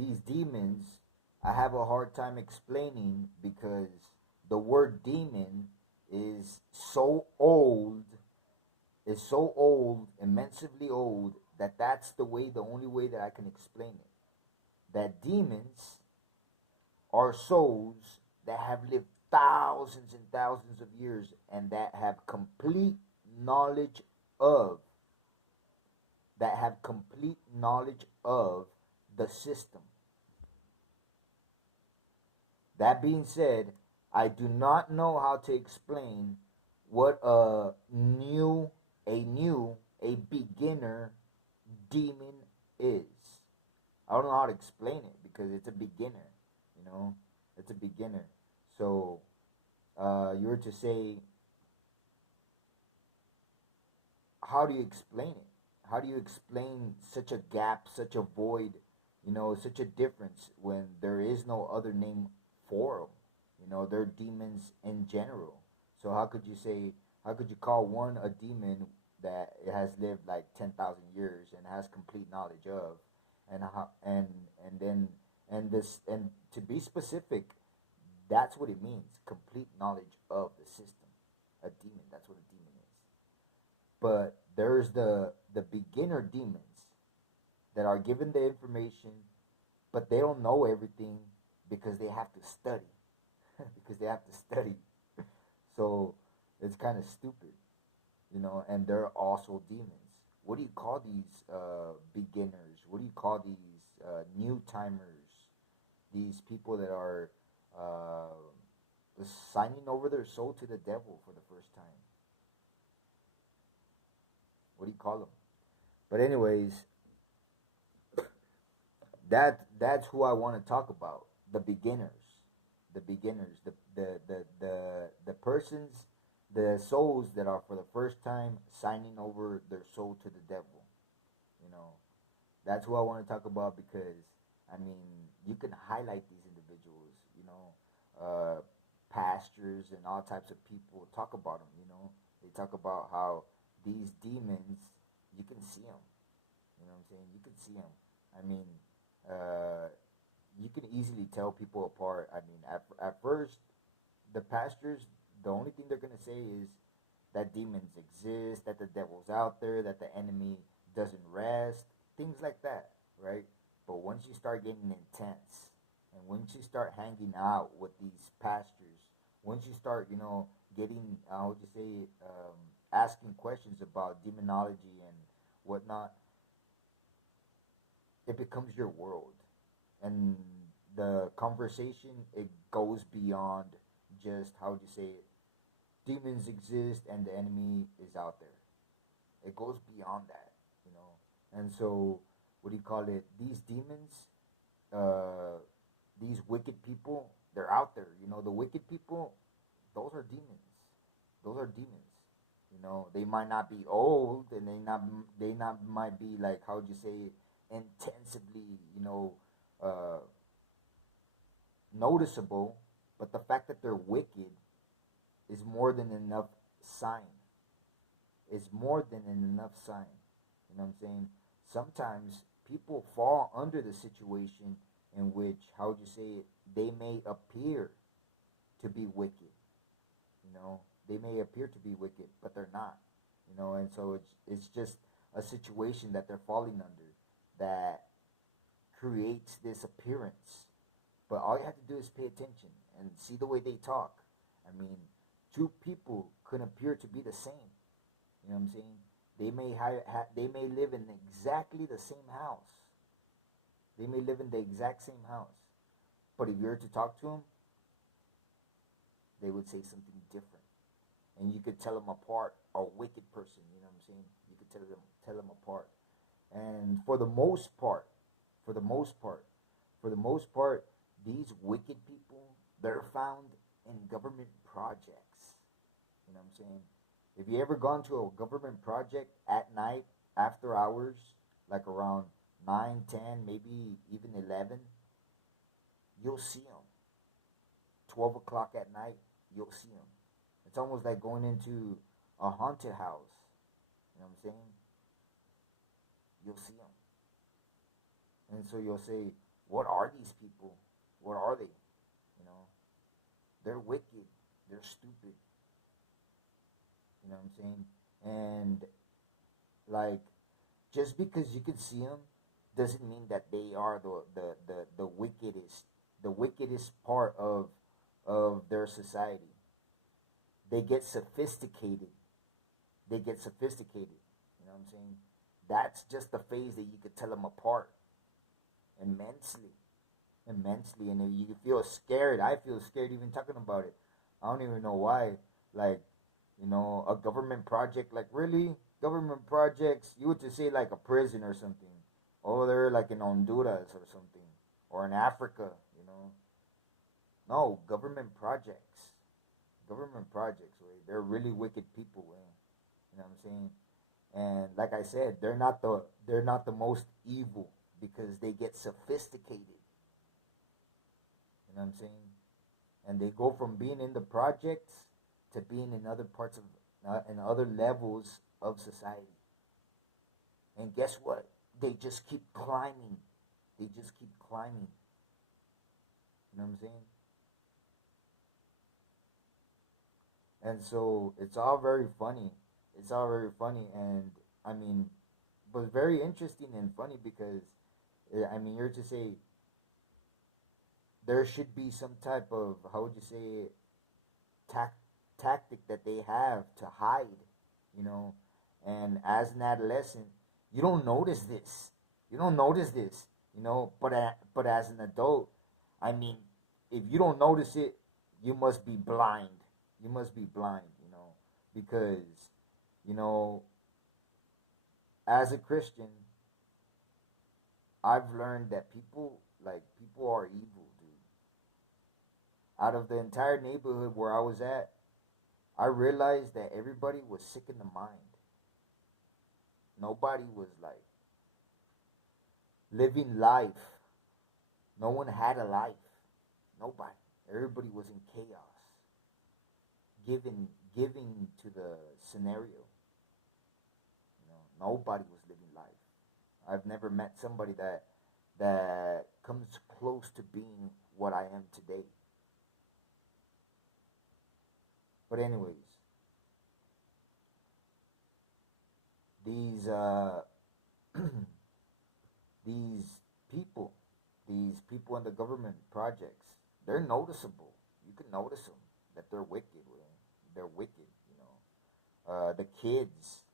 these demons, I have a hard time explaining because the word demon is so old, immensely old, that that's the only way that I can explain it. That demons are souls that have lived thousands and thousands of years and knowledge of, that have complete knowledge of the system. That being said, I do not know how to explain what a beginner demon is. I don't know how to explain it because it's a beginner, you know, it's a beginner. So, you were to say, how do you explain it? How do you explain such a gap, such a void, such a difference when there is no other name for them? They're demons in general. So how could you call one a demon that has lived like 10,000 years and has complete knowledge of, and how, and then, and to be specific, that's what it means, complete knowledge of the system. A demon, that's what a demon is. But there's the beginner demons that are given the information, but they don't know everything because they have to study. Because they have to study. So it's kind of stupid, and they're also demons. What do you call these beginners? What do you call these new timers? These people that are uh, signing over their soul to the devil for the first time. What do you call them? But anyways, that's who I want to talk about. The beginners, the persons, the souls that are for the first time signing over their soul to the devil. You know, that's who I want to talk about because I mean you can highlight these individuals. Pastors and all types of people talk about them. They talk about how these demons, you can see them. You know what I'm saying? You can see them. I mean, uh, you can easily tell people apart. I mean, at first, the pastors, the only thing they're going to say is that demons exist, that the devil's out there, that the enemy doesn't rest, things like that, right? But once you start getting intense, and once you start hanging out with these pastors, once you start, getting, how would you say, asking questions about demonology and whatnot, it becomes your world. And the conversation, it goes beyond just, how would you say it, demons exist and the enemy is out there. It goes beyond that. And so, what do you call it? These demons, uh, these wicked people, they're out there. The wicked people, those are demons. Those are demons. They might not be old, and they not might be like, how would you say it, intensively, uh, noticeable, but the fact that they're wicked is more than enough sign. Is more than an enough sign. You know what I'm saying? Sometimes people fall under the situation in which, how would you say it, they may appear to be wicked. They may appear to be wicked, but they're not. And so it's just a situation that they're falling under that creates this appearance. But all you have to do is pay attention and see the way they talk. I mean, two people could appear to be the same. You know what I'm saying? They may live in exactly the same house. They may live in the exact same house. But if you were to talk to them, they would say something different. And you could tell them apart, a wicked person. You know what I'm saying? You could tell them apart. And for the most part, for the most part, these wicked people, they're found in government projects. You know what I'm saying? If you ever gone to a government project at night, after hours, like around 9, 10, maybe even 11, you'll see them. 12 o'clock at night, you'll see them. It's almost like going into a haunted house. You know what I'm saying? You'll see them. And so you'll say, What are these people? What are they? You know, they're wicked. They're stupid. You know what I'm saying? And like, just because you can see them doesn't mean that they are the wickedest part of their society. They get sophisticated. They get sophisticated. You know what I'm saying? That's just the phase that you could tell them apart immensely, immensely, and you feel scared. I feel scared even talking about it. I don't even know why. Like, a government project, like really government projects. You would just say like a prison or something. Oh, they're like in Honduras or something, or in Africa. No, government projects. Government projects. Way they're really wicked people. Way. You know what I'm saying? And like I said, they're not the most evil because they get sophisticated. You know what I'm saying? And they go from being in the projects to being in other parts of in other levels of society. And guess what? They just keep climbing. They just keep climbing. You know what I'm saying? And so it's all very funny. It's all very funny, and I mean, but very interesting and funny because I mean, you're to say there should be some type of, how would you say it, tac- tactic that they have to hide, you know. And as an adolescent, you don't notice this. You don't notice this, but as an adult, I mean, if you don't notice it, you must be blind. You must be blind, because you know, as a Christian, I've learned that people are evil, dude. Out of the entire neighborhood where I was at, I realized that everybody was sick in the mind. Nobody was like living life. No one had a life. Nobody. Everybody was in chaos, giving to the scenario. Nobody was living life. I've never met somebody that comes close to being what I am today. But anyways, these these people, these people in the government projects, they're noticeable. You can notice them that they're wicked. They're wicked. The kids,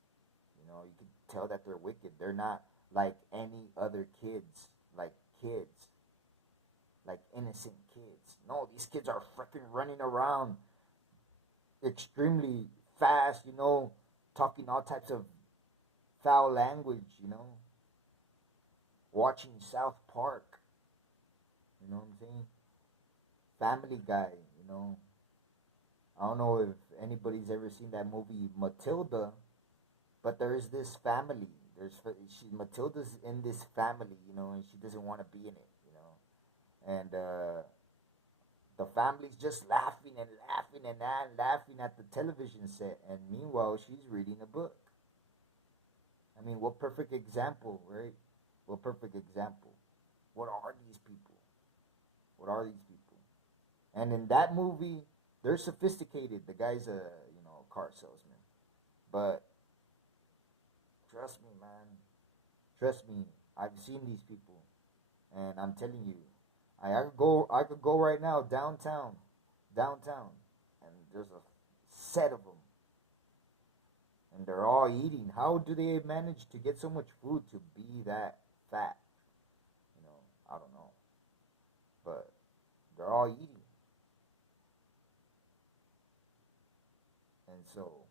you can tell that they're wicked. They're not like any other kids, like kids, like innocent kids. No, these kids are freaking running around extremely fast, talking all types of foul language, watching South Park, you know what I'm saying? Family Guy, you know. I don't know if anybody's ever seen that movie Matilda, but there's this family. Matilda's in this family, and she doesn't want to be in it, and the family's just laughing and laughing and laughing at the television set, and meanwhile she's reading a book. I mean, what perfect example, right? What perfect example. What are these people? What are these people? And in that movie, they're sophisticated. The guy's a car salesman. But trust me, man. Trust me. I've seen these people, and I'm telling you, I could go right now downtown, and there's a set of them, and they're all eating. How do they manage to get so much food to be that fat? I don't know, but they're all eating, and so